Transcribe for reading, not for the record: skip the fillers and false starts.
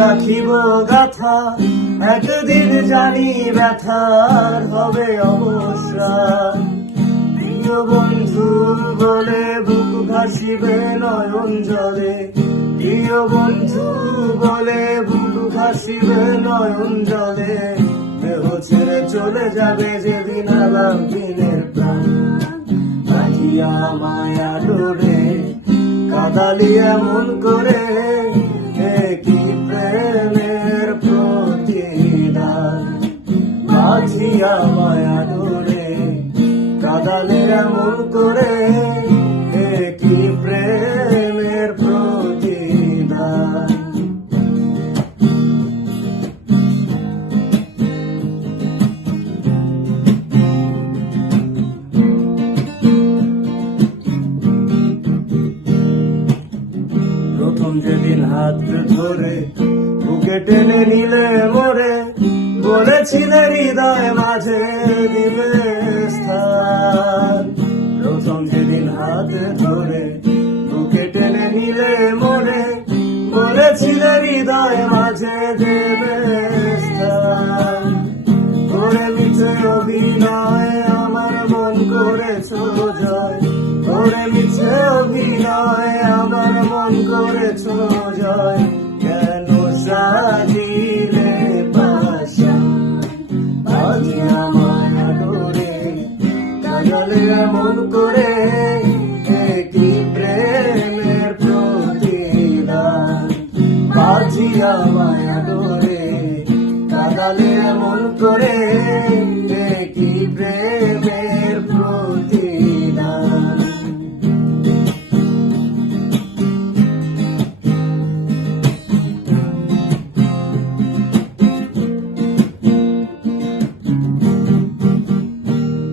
রাখিব গাথা, একদিন জানি ব্যথার হবে অবসান। প্রিয় বন্ধু বলে বুক ভাসিবে নয়ন জলে, প্রিয় বন্ধু বলে বুক ভাসিবে নয়ন জলে। দেহ ছেড়ে চলে যাবে যেদিন আলাম দিনের প্রাণ। বাঁধিয়া মায়া ডোরে কাদালি এমন করে, কি প্রেমের প্রতিদান। বাঁধিয়া মায়া ডোরে কাদালি এমন করে, কি প্রেমের প্রতিদান। প্রথম যেদিন হাত ধরে বুকে টেনে নিলে মোরে, বলেছিলে হৃদয় মাঝে দিবে স্থান। প্রথম যেদিন হাত ধরে বুকে টেনে নিলে মোরে, বলেছিলে হৃদয় মাঝে দেবে স্থান। করে মিছে অভিনয় আমার মন করেছ জয়, করে মিছে অভিনয় আমার মন করেছ